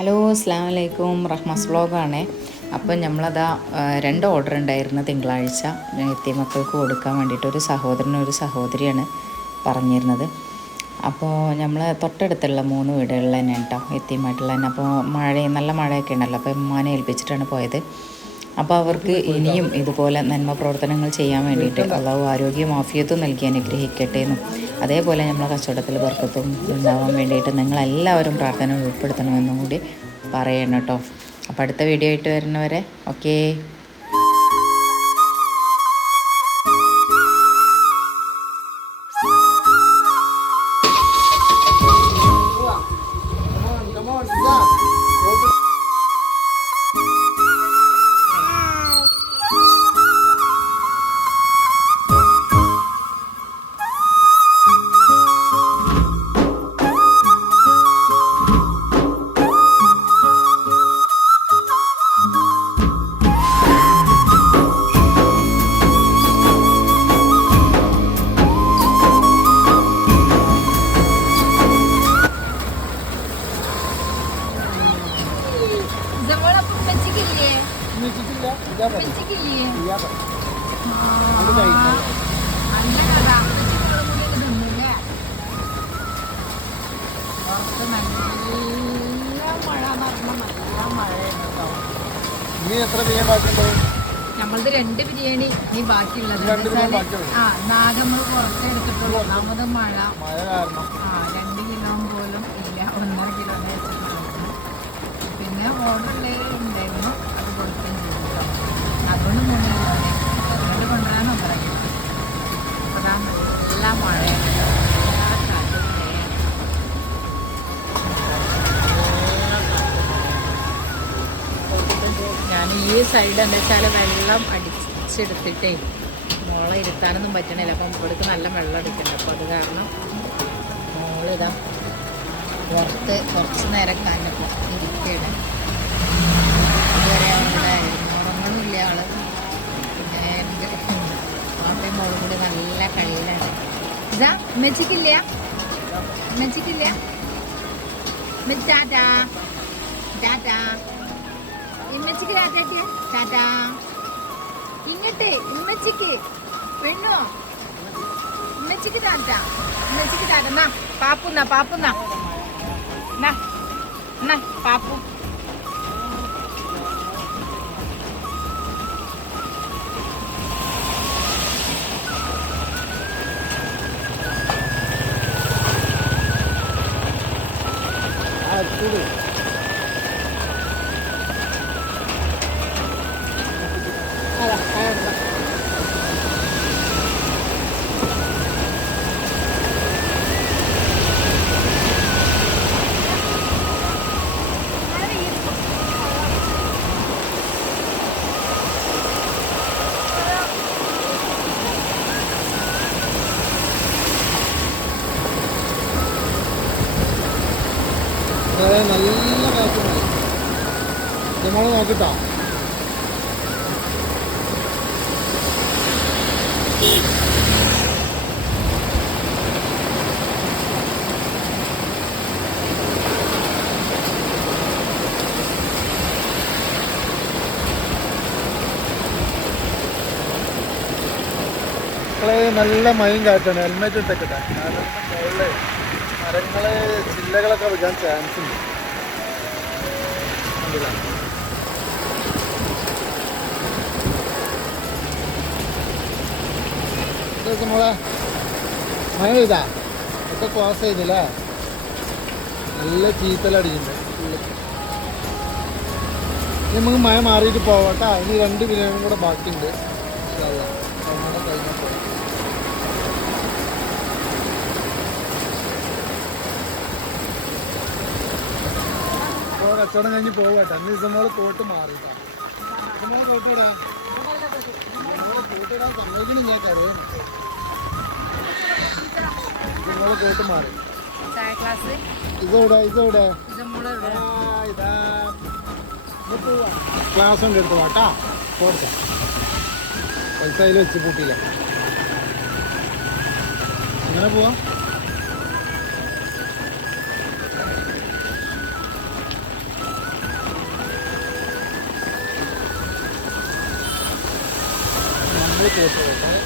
Hello അസ്സാം വലൈക്കും റഹ്മാസ് വ്ളോഗാണേ. അപ്പം നമ്മളതാ രണ്ട് ഓർഡർ ഉണ്ടായിരുന്നു തിങ്കളാഴ്ച. എത്തിയ മക്കൾക്ക് കൊടുക്കാൻ വേണ്ടിയിട്ട് ഒരു സഹോദരനും ഒരു സഹോദരിയാണ് പറഞ്ഞിരുന്നത്. അപ്പോൾ നമ്മൾ തൊട്ടടുത്തുള്ള മൂന്ന് വീടുകളിൽ തന്നെ കേട്ടോ എത്തിയുമായിട്ടുള്ള തന്നെ. അപ്പോൾ മഴ നല്ല മഴയൊക്കെ ഉണ്ടല്ലോ. അപ്പോൾ ഉമ്മാനെ ഏൽപ്പിച്ചിട്ടാണ് പോയത്. അപ്പോൾ അവർക്ക് ഇനിയും ഇതുപോലെ നന്മ പ്രവർത്തനങ്ങൾ ചെയ്യാൻ വേണ്ടിയിട്ട് അള്ളാഹു ആരോഗ്യം ആഫിയത്തും നൽകി അനുഗ്രഹിക്കട്ടെ എന്നും അതേപോലെ നമ്മളെ കച്ചവടത്തിൽ ബർക്കത്തും ഉണ്ടാവാൻ വേണ്ടിയിട്ട് നിങ്ങളെല്ലാവരും പ്രാർത്ഥന ഉൾപ്പെടുത്തണമെന്നും കൂടി പറയണം കേട്ടോ. അപ്പോൾ അടുത്ത വീഡിയോ ആയിട്ട് വരുന്നവരെ ഓക്കേ ജവളപ്പം വെച്ചിക്കില്ലേ വെച്ചിക്കില്ലേ അങ്ങനെ കഥ. വെച്ചിട്ടുള്ള മുകളിൽ തിന്നില്ലേ? പുറത്ത് നല്ല മഴ നടന്ന നല്ല മഴയാണ് കേട്ടോ. ഇനി എത്ര ബിരിയാണി ബാക്കിയുണ്ട്? നമ്മളത് രണ്ട് ബിരിയാണി നീ ബാക്കിയുള്ളത്. ആ കുറച്ച് എടുത്തിട്ടുള്ളൂ. ഒന്നാമത് മഴ. ആ രണ്ട് കിലോ പോലും ഇല്ല. ഒന്നര കിലോ പിന്നെ ഓർഡർ ഉണ്ടായിരുന്നു സൈഡ് എന്താ വെച്ചാൽ വെള്ളം അടിച്ചെടുത്തിട്ടേ മോളെ ഇരുത്താനൊന്നും പറ്റണില്ല. അപ്പം ഇവിടേക്ക് നല്ല വെള്ളം അടിക്കുന്നുണ്ട് അപ്പോൾ അത് കാരണം മോളിതാ പുറത്ത് കുറച്ച് നേരം കണ്ടപ്പോൾ ഇരിക്കുകയാണ് ഇതുവരെ മെച്ചിക്കില്ല ടാറ്റാ. ടാറ്റാ. ഇമ്മച്ചിക്ക് ടാറ്റാ ടാറ്റാ ഇങ്ങട്ടെ ഇമ്മച്ചിക്ക്. പെണ്ണോ? ഇമ്മച്ചിക്ക് ടാറ്റ ഇമ്മച്ചിക്ക് ടാറ്റ എന്നാ പാപ്പുന്നാ പാപ്പുന്നാ എന്നാ എന്നാ പാപ്പു. അതായത് നല്ല കാറ്റുണ്ട് നമ്മൾ നോക്കിട്ടോ. നല്ല മയം കാറ്റാണ്. ഹെൽമെറ്റ് ഇട്ടേക്കട്ടെ കാരണം മുകളിൽ മരങ്ങൾ ചില്ലകളൊക്കെ വിടാൻ ചാൻസ് ഉണ്ട്. മഴ ഒക്കെ ക്രോസ് ചെയ്തില്ലേ? നല്ല ചീത്തലടിക്കുന്നുണ്ട് നമുക്ക് മഴ മാറിയിട്ട് പോവട്ടെ ഇനി രണ്ട് ബിരിയാണിയും കൂടെ ബാക്കിയുണ്ട്. ഇൻഷാ കച്ചവടം കഴിഞ്ഞ് പോവാട്ടെ അന്ന് ഇസമോൾ കോട്ട് മാറിട്ടാ ഇസമോൾ ഞാൻ കരുതുന്നു ഇസമോൾ കോട്ട് മാറി. ഇതെവിടെ? ഇതെവിടെ? ഇതാ. ക്ലാസ് ഉണ്ട് എടുത്തു വാട്ടാ പോട്ടെ. പൈസ അതിൽ വെച്ച് പൂട്ടിയില്ല. അങ്ങനെ പോവാം. നമ്മൾ കോട്ട് പോകാം